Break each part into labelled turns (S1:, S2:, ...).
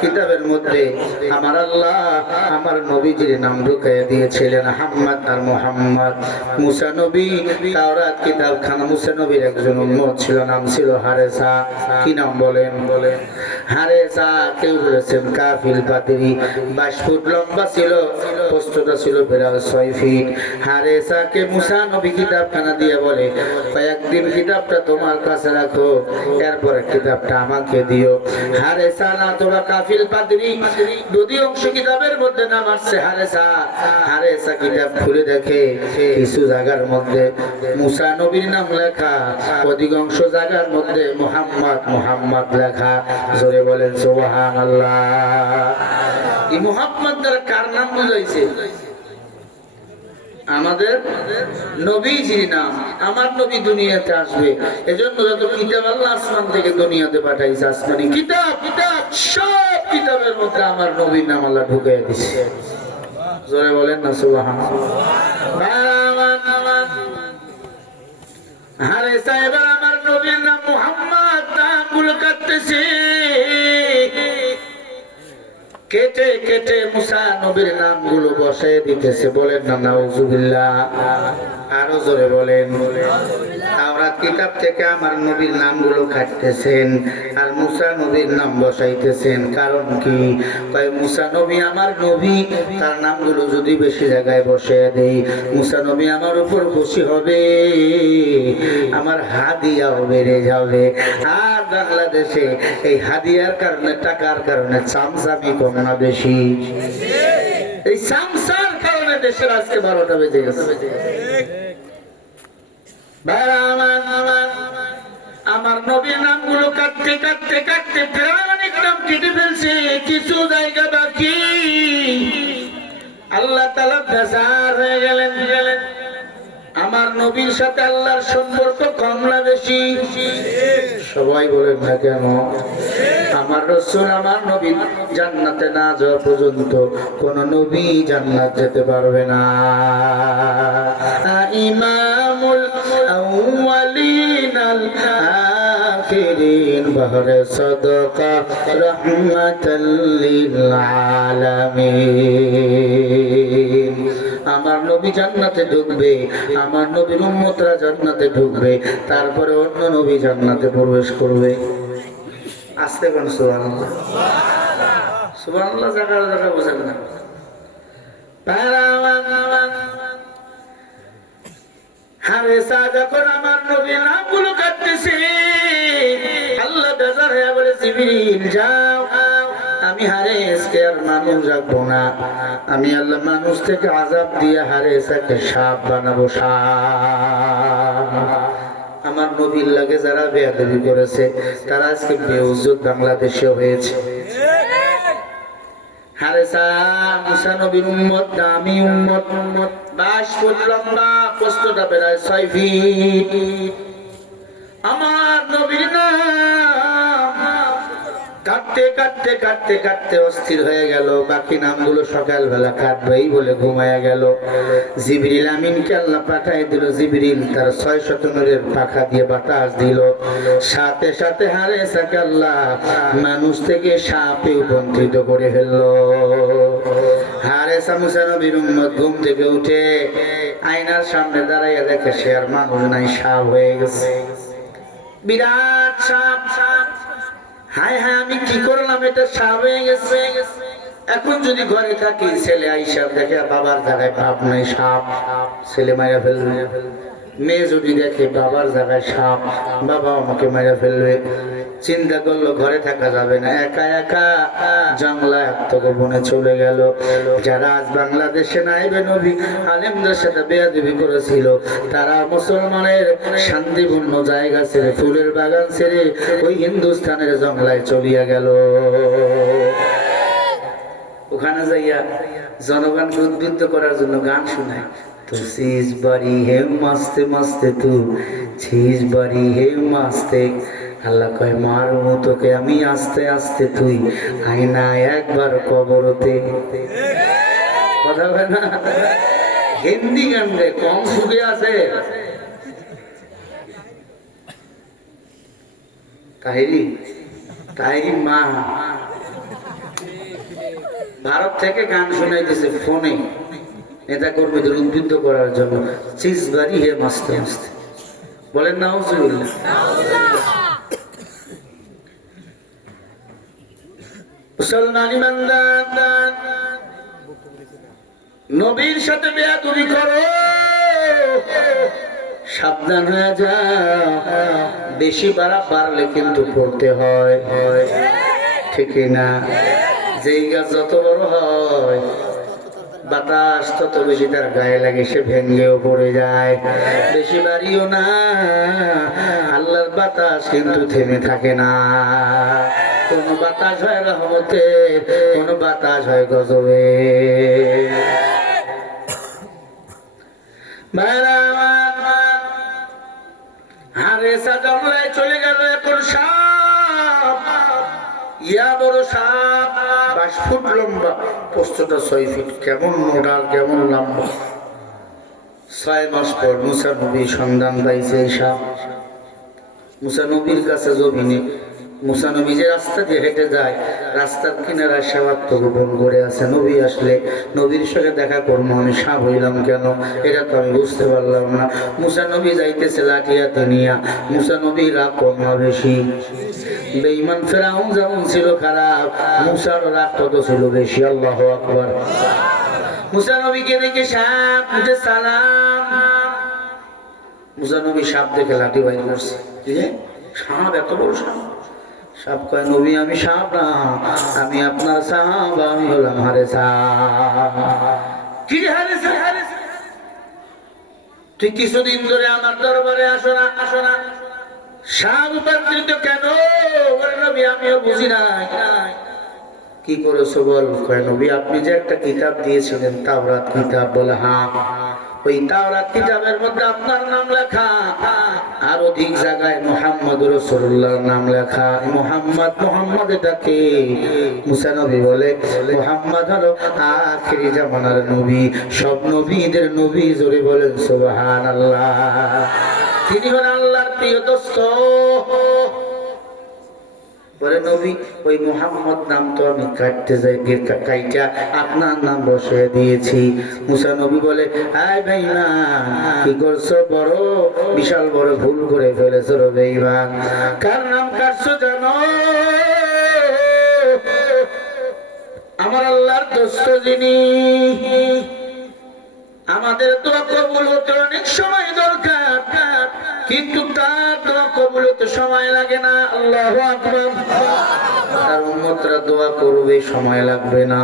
S1: কিতাবের মধ্যে আমার আল্লাহ আমার নবীজির নাম ঢুকাইয়া দিয়েছিলেন হাম্মদ আর মোহাম্মদ। মুসা নবী, তাওরাত কিতাব খানা মুসা নবীর একজন উম্মত ছিল, নাম ছিল হারেসা। কি নাম বলেন বলেন? মুসা খুলে দেখে কিছু জায়গার মধ্যে মুসা নবীর নাম লেখা, অধিকাংশ জায়গার মধ্যে মোহাম্মদ মোহাম্মদ লেখা। জোরে বলেন সোহান মোহাম্মদ দ্বারা কার নাম বুঝাইছে? আমাদের নবীজির নাম, আমার নবী দুনিয়াতে আসবে। এজন্য যত কিতাব আল্লাহ আসমান থেকে দুনিয়াতে পাঠাইছে, আসমানি কিতাব কিতাব, সব কিতাবের মধ্যে আমার নবীর নাম আল্লাহ ঢুকাইয়া দিছে। জোরে বলেন না সুবহান আরে সাহেব, আমার নবীর নাম মুহাম্মদ নামগুলো কাটতেছে। কেটে কেটে মুসা নবীর নামগুলো বসে দিতেছে। বলেন না, নাউজুবিল্লাহ। আরও জোরে বলেন। তাওরাত কিতাব থেকে আমার নবীর নামগুলো কাটতেছেন আর মুসা নবীর নাম বসাইতেছেন। কারণ কি? কয়, মুসা নবী আমার নবী, তার নামগুলো যদি বেশি জায়গায় বসে দেই, মুসা নবী আমার উপর খুশি হবে, আমার হাত হাদিয়াও বেড়ে যাবে। আর বাংলাদেশে, এই হাদিয়ার কারণে, টাকার কারণে, চামচামি কম না বেশি। এই চামচার কারণে দেশের আজকে বারোটা বেজে গেছে। আমার নবীর কাটতে কাটতে কাটতে অনেক নাম কেটে ফেলছে। কিছু জায়গা বাকি। আল্লাহ তালা হয়ে গেলেন গেলেন। আমার নবীর সাথে আল্লাহর সম্পর্ক কম না বেশি। সবাই বলেন না কেন? আমার রসুল, আমার নবী জান্নাতে না যাওয়া পর্যন্ত কোন নবী জান্নাত যেতে পারবে না। ইমামুল আউয়ালিন আখিরিন, বহরে সদকা রহমাতাল লিল আলামিন। আমার নবী জান্নাতে ঢুকবে, আমার নবীর উম্মতরা জান্নাতে ঢুকবে, তারপরে অন্য নবী জান্নাতে প্রবেশ করবে। আসতে কোন সুবহানাল্লাহ। সুবহানাল্লাহ জায়গা জায়গা বোঝেন না। হারেসা আল্লাহ বলে, জিবরিল, যাও। আমি হারেসকে আর মানুষ রাখব না। আমি আল্লাহ মানুষ থেকে আজাব দিয়ে হারেসাকে সাপ বানাবো, সাপ। আমার নবীর লাগে যারা বেয়াদবি করেছে, তারা আজকে বেউজুদ বাংলাদেশে হয়েছে। আমার কাটতে কাটতে কাটতে কাটতে অস্থির হয়ে গেল। বাকি নামগুলো সকালবেলা কাটবেই বলে ঘুমায়া গেল। জিবরিল আমিনকে আল্লাহ পাঠাই দিল। জিবরিল তার ছয় শতনের পাখা দিয়ে বাতাস দিল। সাথে সাথে হারে সাকে আল্লাহ মানুষ থেকে সাপে বঞ্চিত করে ফেলল। হারে সামুসা নবীর ঘুম থেকে উঠে আয়নার সামনে দাঁড়াইয়া দেখে সে আর মানুষ নাই, সাপ হয়ে গেছে। বিরাট সাপ হায় হায়, আমি কি করলাম? এটা সাপ হয়ে গেছে। এখন যদি ঘরে থাকি, ছেলে আইসাব দেখে, বাবার জায়গায় বাপ নাই, সাপ। ছেলে মারা ফেলবে। মেয়ে যদি দেখে, বাবার জায়গায় সাপ বাবা আমাকে মারা ফেলবে। চিন্তা করল, ঘরে থাকা যাবে না। একা একা জংলা তোকে বনে চলে গেল। যারা আজ বাংলাদেশে নাইবে নবী, আলেমদের সাথে বেয়াদেবি করেছিল। তারা মুসলমানের শান্তিপূর্ণ জায়গা ছেড়ে, ফুলের বাগান ছেড়ে ওই হিন্দুস্থানের জংলায় চলিয়া গেল। ওখানে যাইয়া জনগণকে উদ্বুদ্ধ করার জন্য গান শোনায়। তো বাড়ি হে মাস্তে মাস্তে তু ছিস বাড়ি হে মাস্তে আল্লাহ কয় মারবো তোকে আমি আস্তে আস্তে তুই আয়না একবার কবরতে। কথা হিন্দি গান রে কম সুখে আছে। তাহিরি তাহিরি মা। ভারত থেকে গান শোনাই শোনাইতেছে ফোনে। নেতা কর্মীদের উদ্বুদ্ধ করার জন্য। চিজ বাড়ি হে মাস্তে মাস্তে বলেন না হুজুবিল্লাহ নবীর সাথে তুমি করো। সাবধান হয়ে যা। বেশি বাড়া পারলে কিন্তু পড়তে হয়। ঠিকই না? যেই গাছ যত বড় হয়, বাতাস তত বেশি তার গায়ে লাগে, সে ভেঙ্গেও পড়ে যায়। বেশি বাড়িও না। আল্লাহর বাতাস কিন্তু থেমে থাকে না। কোন বাতাস হয় রহমতে, কোন বাতাস হয় গজবে। হারে চলে গেল এখন সাপ। ইয়া বড় সাপ, বাইশ ফুট লম্বা, পোস্তটা ছয় ফিট, কেমন মোটাল কেমন লম্বা। ছয় মাস পর মুসা নবী সন্ধান পাইছে এই সাপ। মুসা নবীর কাছে জমিনে মুসা নবী যে রাস্তা দিয়ে হেঁটে যায়, রাস্তার কিনারায় সাবাত্ম গোপন করে আছে। নবী আসলে নবীর সাথে দেখা করব আমি, সাপ হইলাম কেন? এটা তো আমি বুঝতে পারলাম না। মুসা নবী যাইতেছে লাঠিয়াতে নিয়া মুসা নবী রাগ কম বেশি। বেঈমান ফেরাউন যেমন ছিল খারাপ, মুসার রাগ কত ছিল বেশি। আল্লাহ আকবার। মুসা নবীকে দেখে সাপ উঠে সালাম। মুসা নবী সাপ দেখে লাঠি বাইর করছে। সাপ, এত বড় সাপ। কয় নবী আমি সাপ না আমি আপনার সাপ আমি হলাম হারে কি হারে? তুই কিছুদিন ধরে আমার দরবারে আসো না আসো না। সাপ উপার্জিত কেন? নবী আমিও বুঝি নাই। কি করেছ বল? কয় নবী আপনি যে একটা কিতাব দিয়েছিলেন তাওরাত কিতাব বলে হ্যাঁ। ওই তাওরাত কিতাবের লেখা। আর অধিক জায়গায় মোহাম্মদ নবী বলে। জামানার নবী। সব নবীদের নবী জোরে বলেন সুবহান আল্লাহ তিনি হলেন আল্লাহর প্রিয় দোস্ত। বলে, নবী, ওই মোহাম্মদ নাম তো আমি কাটতে যাই কাইটা আপনার নাম বসিয়ে দিয়েছি। মুসা নবী বলে, আয় বেঈমান কি করছ? বড়, বিশাল বড় ভুল করে ফেলেছো রে বেঈমান। কার নাম কাটছো জানো? আমার আল্লাহর দোস্ত যিনি, আমাদের দোয়া কবুল হতে অনেক সময় দরকার। কিন্তু তার দোয়া কবুল হতে সময় লাগে না। আল্লাহ তার উম্মতরা দোয়া করবে, সময় লাগবে না।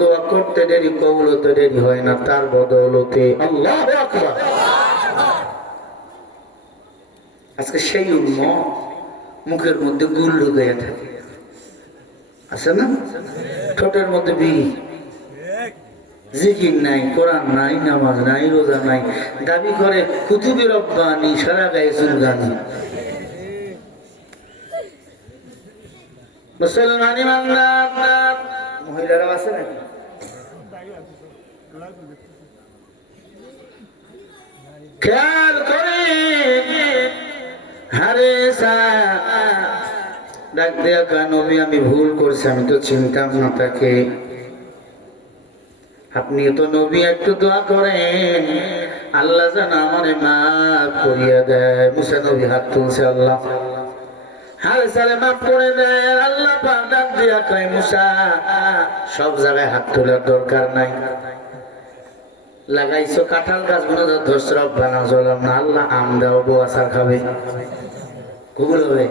S1: দোয়া করতে হতে হয় না, তার বদৌলতে আল্লাহ আজকে সেই মুখের মধ্যে থাকে। না? ঠোঁটের মধ্যে বিড়ি জিকির নাই, কোরআন নাই, নামাজ নাই, রোজা নাই। দাবি করে কুতুবের রব্বানি, সারা গায়ে চুলগানি মুসলমানি মহিলারা আছে নাকি? খেয়াল করে, হারে ডাক দেয়া কান আমি ভুল করছি, আমি তো চিনতাম না তাকে। আপনি তো নবী, একটু দোয়া করেন। আল্লাহ যেন আমারে মাফ করিয়া দেয়। মুসা নবী হাত তুলছে আল্লাহ। হালে সালে মাফ করে দেয়। আল্লাহ পাক ডাক দিয়া কয়, মুসা, সব জায়গায় হাত তোলার দরকার নাই। লাগাইছো কাঁঠাল গাছগুলো ধরছ, রব্বানা, জলাম না, আল্লাহ আম দাও, বউ আচার খাবে। কবুল হবে?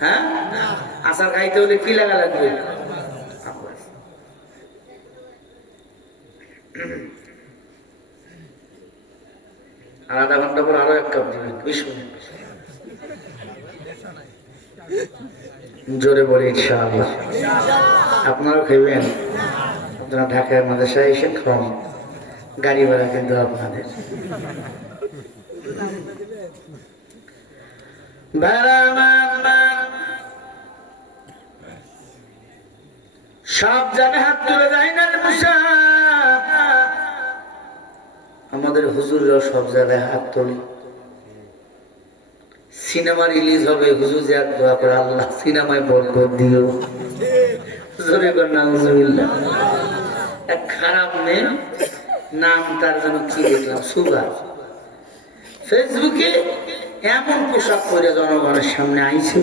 S1: হ্যাঁ? আচার খাইতে হলে কি লাগা লাগবে? আর আধা ঘণ্টা পর আরও এক কাপ দিবেন, বিশ মিনিট জোরে বলে, ইনশাআল্লাহ। আপনারাও খেবেন আপনারা ঢাকার মাদ্রাসায় এসে খান গাড়ি ভাড়া কিন্তু আপনাদের। সব জায়গায় হাত তুলে যায় না মুসা আমাদের হুজুররা সব জায়গায় হাত তোলে। সিনেমা রিলিজ হবে, হুজুর যে দোয়া করে, আল্লাহ সিনেমায় বরকত দিও। জোরে কর, নাউজুবিল্লাহ। এক খারাপ মেয়ে, নাম তার জন্য কি দেখলাম? সুগার। ফেসবুকে এমন পোশাক পরে জনগণের সামনে আইছে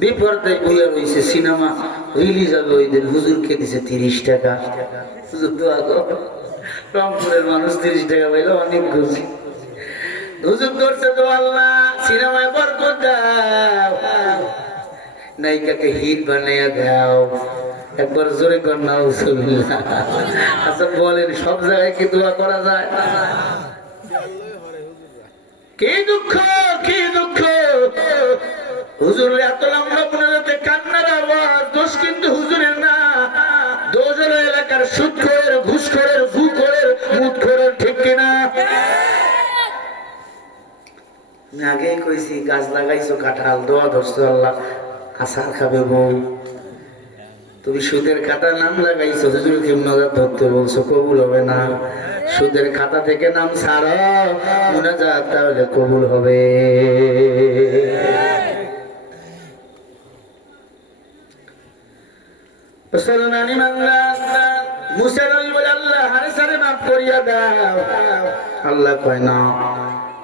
S1: বেপরদায় বইয়া রয়েছে সিনেমা রিলিজ হবে ওই দিন, হুজুরকে দিছে তিরিশ টাকা। হুজুর দোয়া করো। রংপুরের মানুষ তিরিশ টাকা পাইলে, অনেক খুশি। হুজুর ধরছে তো আল্লাহ, সিনেমায় বরকত দাও। নায়িকাকে হিট বানাইয়া দাও। একবার জোরে না আচ্ছা বলেন, সব জায়গায় কি দোয়া করা যায়? কি দুঃখ কি দুঃখ? হুজুর, এত লম্বা পুনরাতে কান্নার আওয়াজ, দোষ কিন্তু হুজুরের না। দোষ এলাকার সুদ ঘুষ। খোরের ঘু খোরের ঠিক কিনা? আমি আগেই কইছি, গাছ লাগাইছো, কাঁঠাল দোয়া ধরছো আল্লাহ আসার খাবে বউ। তুমি সুদের খাতার নাম লাগাইছো, হুজুর কিমনাজাত ধরতে বলছো, কবুল হবে না। সুদের খাতা থেকে নাম ছাড়ো, মুনাজাত তাহলে কবুল হবে। মুসলমানি বাংলা মুসলমান করিয়া দাও। আল্লাহ কয়, না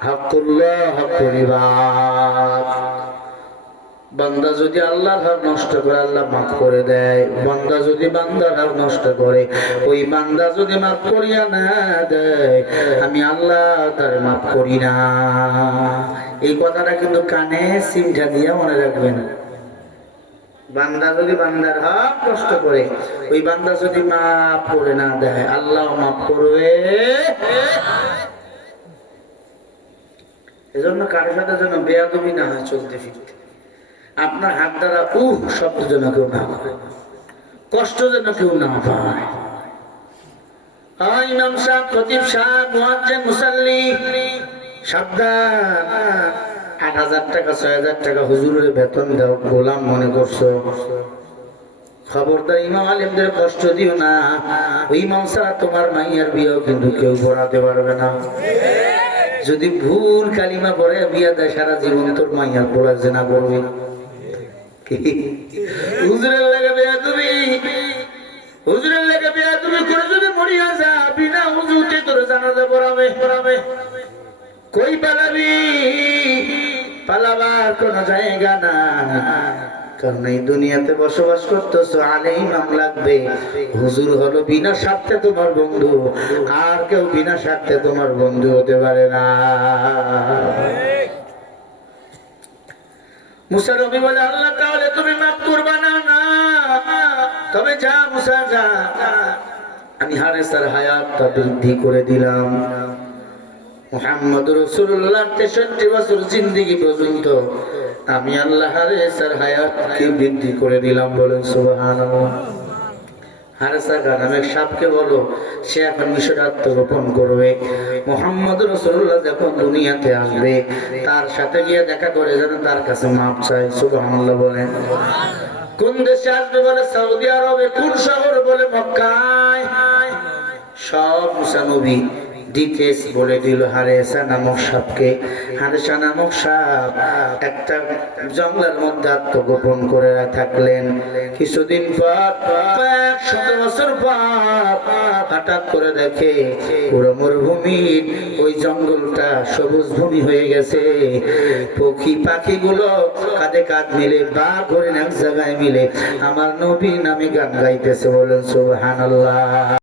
S1: হাকুল্লাহ পরিবার। বান্দা যদি আল্লাহর হক নষ্ট করে, আল্লাহ মাফ করে দেয়। বান্দা যদি বান্দার হক নষ্ট করে, ওই বান্দা যদি মাফ করিয়া না দেয়, আমি আল্লাহ তার মাফ করি না। এই কথাটা কিন্তু কানে সিমটা দিয়ে মনে রাখবেন। বান্দা যদি বান্দার হক নষ্ট করে, ওই বান্দা যদি মাফ করে না দেয়, আল্লাহ মাফ করবে। এজন্য কারোর সাথে যেন বেয়াদবি না হয়, চলতে ফিরতে। আপনার হাত দ্বারা উহ শব্দ যেন কেউ না করে কষ্ট যেন কেউ না পায়। ইমাম সাহেব, খতিব সাহেব মুসাল্লি, সাবধান। আট হাজার টাকা, ছয় হাজার টাকা হুজুরের বেতন দাও, গোলাম মনে করছ? খবরদার ইমাম আলিমদের কষ্ট দিও না। ইমাম ছাড়া তোমার মাইয়ার বিয়েও কিন্তু কেউ পারবে না। যদি ভুল কালিমা পড়ে, বিয়া দেয়, সারা জীবন তোর মাইয়ার পড়া জেনা করবে। হুজুরের লাগে বিয়া তুমি, হুজুরের লাগে বিয়া তুমি করে যদি মরিয়া যা বিনা হুজুরতে তোর জানাজা পড়াবে পড়াবে? কই পালাবি? পালাবার কোন জায়গা না। কারণ এই দুনিয়াতে বসবাস করতেছো আলেই নাম লাগবে। হুজুর হলো বিনা স্বার্থে তোমার বন্ধু। আর কেউ বিনা স্বার্থে তোমার বন্ধু হতে পারে না। মুসা রবি বলে, আল্লাহ, তাহলে তুমি মাফ করবা না না। তবে যা মুসা, যা। আমি হারেসার হায়াতটা বৃদ্ধি করে দিলাম। মোহাম্মদ রসুল্লাহ তেষট্টি বছর জিন্দিগি পর্যন্ত আমি আল্লাহ হায়াতকে বৃদ্ধি করে দিলাম বলেন আত্মগোপন করবে। মোহাম্মদ রসুল্লাহ যখন দুনিয়াতে আসবে, তার সাথে গিয়ে দেখা করে যেন তার কাছে মাপ চাই কোন দেশে আসবে বলে? সৌদি আরবে, কোন শহর বলে? মক্কায়। সব মুসানবী ডিটেলস বলে দিল হারেসা নামক সাপকে হারেসা নামক সাপ। একটা জঙ্গলের মধ্যে আত্মগোপন করে থাকলেন। কিছুদিন পর শত বছর পর, হঠাৎ করে দেখে পুরো ওই জঙ্গলটা সবুজ ভূমি হয়ে গেছে। পক্ষী পাখিগুলো কাঁধে কাঁধ মিলে বা করে এক জায়গায় মিলে, আমার নবী নামে গান গাইতেছে বলেন, সুবহানাল্লাহ।